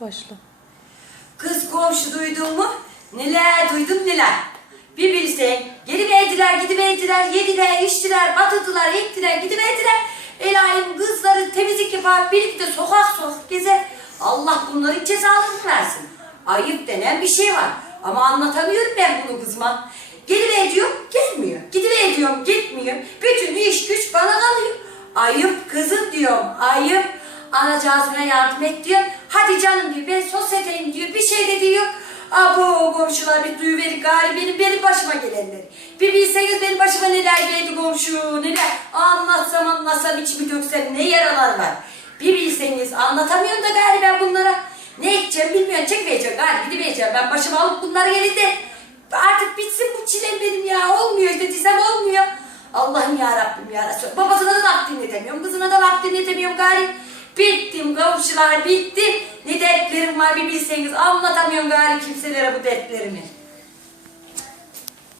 başla. Kız komşu duydun mu? Neler duydum neler. Bir bilsen geri verdiler gidiverdiler yediler içtiler batırdılar ettiler gidiverdiler. El alem kızları temizlik yapar birlikte sokak sokak gezer. Allah bunların cezalarını versin. Ayıp denen bir şey var. Ama anlatamıyorum ben bunu kızma. Geliver diyorum gelmiyor. Gidiver diyorum gitmiyor. Bütün iş güç bana kalıyor. Ayıp kızım diyorum ayıp. Anacığızına yardım et diyor. Hadi canım diyor ben sosyeteyim diyor. Bir şey de diyor. Abo komşular bir duyuverin gari benim, benim başıma gelenleri. Bir bilseniz benim başıma neler geldi komşu neler. Anlatsam anlatsam içimi döksem ne yaralar var. Bir bilseniz anlatamıyorum da gari ben bunlara. Ne edeceğim bilmiyorum çekmeyeceğim gari gidemeyeceğim. Ben başıma alıp bunları gelinde artık bitsin bu çilem benim ya olmuyor işte olmuyor. Allah'ım ya Rabbim ya Resulallah. Babasına da laf dinletemiyorum, kızına da laf dinletemiyorum gari. Komşular bittim. Ne dertlerim var bir bilseniz anlatamıyorum gari kimselere bu dertlerimi.